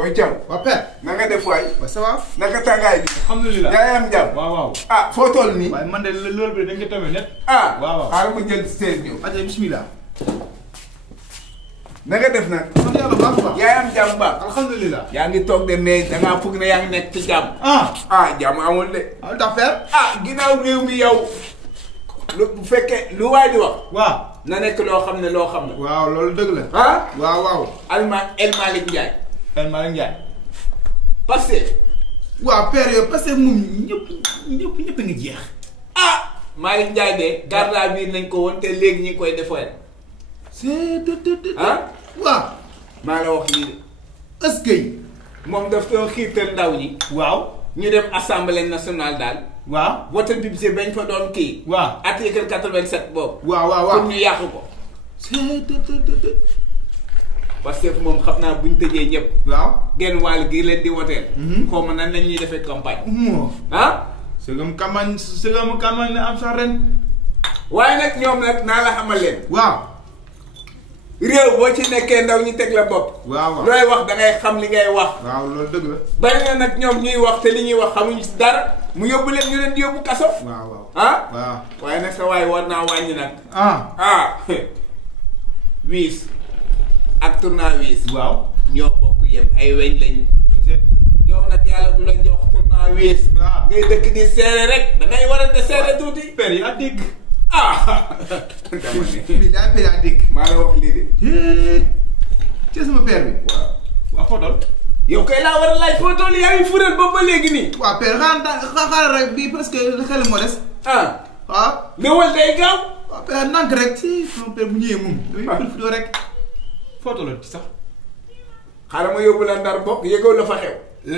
booy jàmm. waaw père. na nga def waay. waaw ça va. naka tàngaay bi. alhamdulilah yaa ngi am jàmm. waaw waaw. ah foo toll nii. waaye man de loolu bi dañ ko tamit net. ah waaw waaw. xaaral ma jël seen ñëw. ati bismillah. na nga def nag. sant yàlla baax a baax. yaa ngi am jàmm baax. alhamdulilah. yaa ngi toog de mais da ngaa foog ne yaa ngi nekk ci jàmm. jàmm amul de. ndax père. ginnaaw réew mi yow. bu fekkee lu waay di wax. waaw. na nekk loo xam ne loo xam ne. waaw loolu dëgg la. waaw waaw. El Malick Ndiaye. El Malick Ndiaye. parce que. waaw père yow parce que moom ñëpp a ngi jeex. Malick Ndiaye de garde à vue nañ ko woon te léegi ñi koy defal. c'est waaw. maa la wax lii de. est-ce que. moom daf doon xiirtal ndaw ñi. waaw. ñu dem assemblée nationale daal. waaw. vote budget bañ fa doon kii. waaw. article 87 boobu. waaw. pour ñu yàqu ko. parce que moom xam naa buñ tëjee ñëpp. waaw. genn wàll gi leen di woteel. xaw ma nan lañ ñuy defee campagne. sëgam kaman am sax ren. waaye nag ñoom nag naa la xamal leen. waaw. réew boo ci nekkee ndaw ñu teg la bopp. waaw looy wax da ngay xam li ngay wax. waaw loolu dëgg la. bari na nag ñoom ñuy wax te li ñuy wax xamuñu si dara mu yóbbu leen ñu leen di yóbbu kaso. waaw. waaw. waaye nag sa waay war naa wàññi nag. wiis ak tournevis. waaw. ñoo bokk yem ay weñ lañu. yow nag yàlla du la jox tournevis. waaw ngay dëkk di seere rek da ngay war a de seere tuuti. père yi a dégg. dama ne. bii daa père a dégg. maa la wax lii de. ci sama père bi. waaw fotol. yow kay laa war a laaj foo toll yaa ngi fural boobu ba léegi nii. waaw père xaaral rek bii parce que xel moo des. waaw. néewal day gaaw. waaw père nank rek si sama père bu ñëwee moom. damay profité rek. fotol ci sax. xaaral ma yóbbu la ndar bokk yëgoo la fa xew.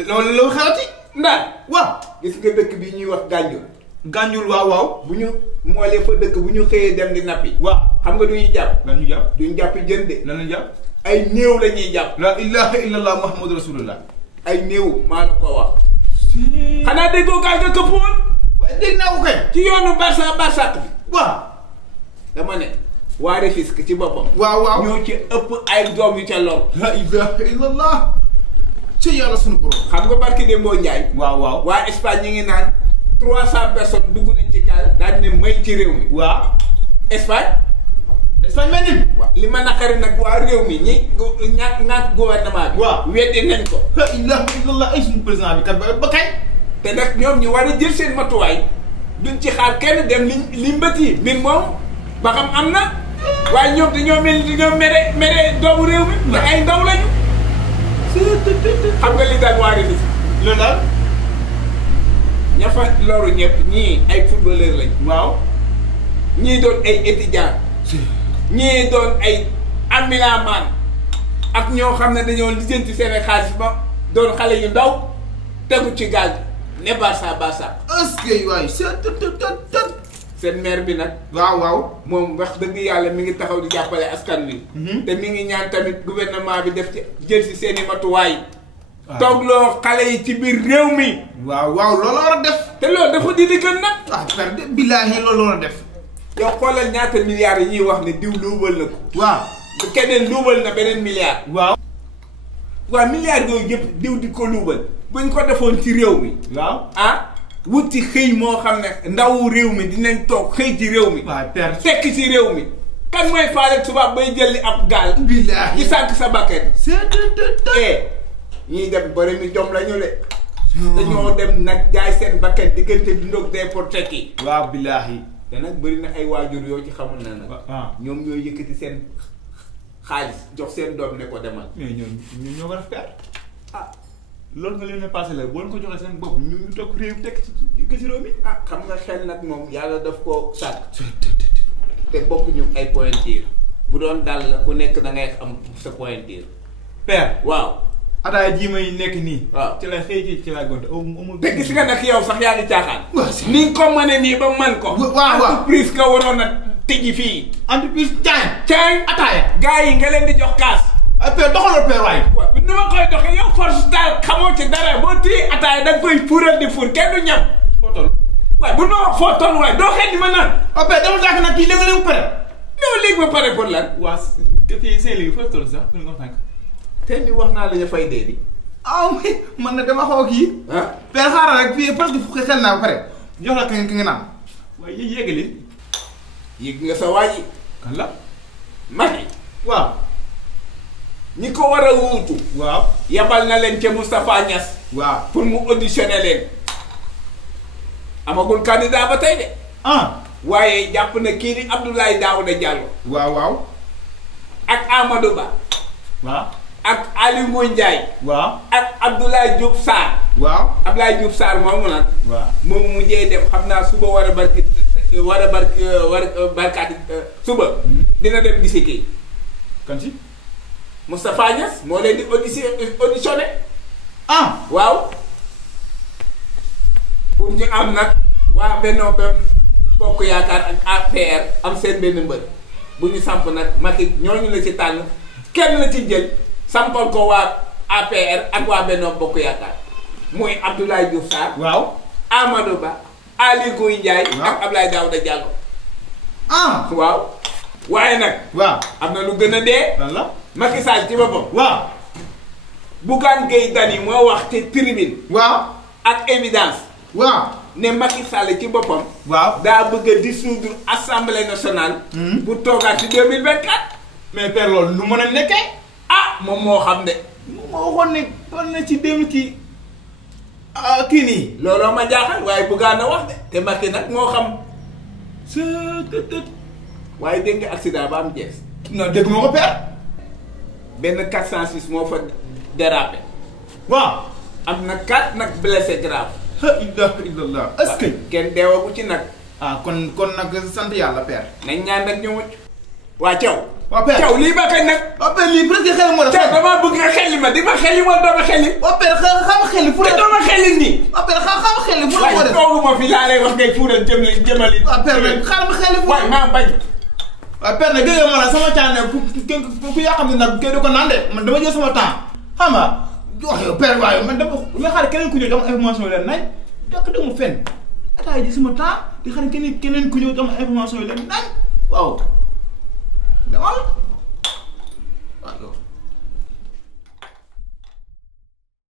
loolu la xewati. ndar. waaw. gis nga dëkk bi ñuy wax Gandiol. Gandiol waaw. bu ñu moolee fa dëkk bu ñu xëyee dem di nappi. waaw. xam nga du ñuy jàpp. lan ñu jàpp. duñ jàpp jën de. lan la jàpp. ay néew la ñuy jàpp. la ilaha illallah muhammadu rasulullah. ay néew maa la ko wax. xanaa déggoo gaal nga këpp woon. waaye dégg naa ko kay. ci yoonu Barsàq bi. waaw. dama ne. waa Rufisque ci boppam. waaw. ñoo ci ëpp ay doom yu ca lor. la ilaha illallah. ci yàlla sunu borom. xam nga barki Dembo Ndiaye. waaw. waa Espagne ñi ngi naan 300 personnes dugg nañ ci gaal daal di ne may ci réew mi. waaw. Espagne. mel ni. waaw li ma naqari nag waa réew mi ñi ñaat gouvernement bi. waaw weddi nañ ko. la ilaha illallah ay suñu président bi kat ba kañ. te nag ñoom ñu war a jël seen matuwaay duñ ci xaar kenn dem li mbët yi mbir moom ba xam am na waaye ñoom dañoo mere doomu réew mi. te ay ndaw lañu. xam nga li daal waa Rufisque. loolu daal. ña fa loru ñëpp ñii ay footballeur lañ. waaw. ñii doon ay étudiant. ñii doon ay amilamaan ak ñoo xam ne dañoo lijjanti seen xaalis ba doon xale yu ndaw tegu ci gaal gi ne Barça. est-ce que waay seen maire bi nag. waaw. moom wax dëgg yàlla mi ngi taxaw di jàppale askan wi. te mi ngi ñaan tamit gouvernement bi def ci jël si seen i matuwaay. toogloo xale yi ci biir réew mi. waaw loolu war a def. te loolu dafa di gën nag. père billaahi loolu war a def. yow xoolal ñaata milliards yi ñuy wax ne diw luubal na ko. waaw. keneen luubal na beneen milliard. waaw. milliards yooyu yëpp diw di ko luubal. buñ ko defoon ci réew mi. waaw. wuti xëy moo xam ne ndawu réew mi dinañ toog xëy ci réew mi. waaw père. fekk ci réew mi. kan mooy faale tubaab bay jël li ab gaal. billaahi ci sànq sa bakkan. c'est ñiy dem bari mi jom la ñu le. dañoo dem nag jaay seen bakkan diggante dundoog déporté ki. waaw billaahi. te nag bëri na ay waajur yoo ci xamul na nag. ñoom ñoo yëkkati seen xaalis jox seen doom ne ko demal. mais ñoo ko def père. loolu nga leen a passé la boo leen ko joxee seen bopp ñu toog réew tekk ci réew mi. xam nga xel nag moom yàlla daf ko sàkk. te bokkuñu ay pointure. bu doon dal la ku nekk da ngay am sa pointure. père. waaw. ataaya ji may nekk nii. waaw ci la xëy ci la gonte amul. te gis nga nag yow sax yaa ngi caaxaan. ni nga ko mënee nii ba man ko. waaw entreprise nga waroon a tijji fii. entreprise caay ataaya. gars yi nga leen di jox kaas. père doxalal père waay. waaw ni ma koy doxee yow force daal xamoo ci dara boo téye ataaya da nga koy fuural di fuur kenn du ñam. foo toll. waaye bu ma wax foo toll waaye doo xëy di ma naan. père dama dàkk nag kii léegi la mu pare. yow léegi ba pare pour lan. waa fii Saint-Louis foo toll sax pour nga tànk. te ni wax naa la ñu fay dee di. ah man na dama xaw a kii. ah père xaaral rek fii presque fukki xel naa ba pare jox la ki nga naan waaye yéegali. yëg nga sa waa ji. kan la. Malick. waaw. ñi ko war a wuutu. waaw. yabal na leen ca Moustapha Niass. waaw pour mu auditionner leen. amagul candidat ba tey de. ah. waaye jàpp na kii di Abdoulaye Daouda Diallo. waaw waaw. ak Amadou Ba. waaw. ak Aly Ngouille Ndiaye. waaw. ak Abdoulaye Diouf Sarr. waaw. Abdoulaye Diouf Sarr moomu nag. waaw moom mujjee dem xam naa suba war a barkaati suba. dina dem gisi kii. kan ci. Moustapha Niass moo leen di auditionné. ah. waaw. pour ñu am nag waa Benno Bokk Yaakaar ak APR am seen benn mbër bu ñu samp nag Macky ñooñu la ci tànn kenn la ci jël sampal ko waa APR ak waa Benno Bokk Yaakaar muy Abdoulaye Diouf Sarr. waaw. Amadou Ba. Aly Ngouille Ndiaye. waaw ak Abdoulaye Daouda Diallo. ah. waaw. waaye nag. waaw. am na lu gën a dee. lan la. Macky Sall ci boppam. waaw. Bougane Gueye Dany moo wax ci tribune. waaw. ak évidence. waaw. ne Macky Sall ci boppam. waaw. daa bëgg a dissoudre assemblée nationale. pour toogaat ci 2024. mais père loolu lu mën a nekkee. ah moom moo xam ne. ma waxoon ne toll na ci démb ci kii nii. looloo ma jaaxal waaye Bougane a wax de te Macky nag moo xam. waaye dégg nga accident ba am Thiès. non dégg nga ko père. benn 406 moo fa dérapé. waaw. am na 4 nag blessé grave. la ilaha illallah est-ce que. kenn deewagu ci nag. ah kon nag sant yàlla père. nañ ñaan nag ñu mucc. waa Thiaw. waa père Thiaw lii ba kañ nag. waa père lii presque xel moo def. Thiaw damaa bëgg nga xelli ma di ma xelli ma doo ma xelli. waa père xam xel fu te la. doo ma xelli nii. waa père xam xel fu la moo waaye def. toogu ma fi laa lay wax ngay fuural jëmali. waa père nag xaaral ma xel fu. waaye maa bañ. waa père nag dégg nga ma sama caa ne ku yaa xam ne nag kenn du ko naan de man dama jël sama temps xam nga wax yow père waaye man dama nga xaar keneen ku ñëw dama information yi leen nañ jokk dama fenn ataay ji sama temps di xaar keneen ku ñëw dama information yi leen nañ waaw demal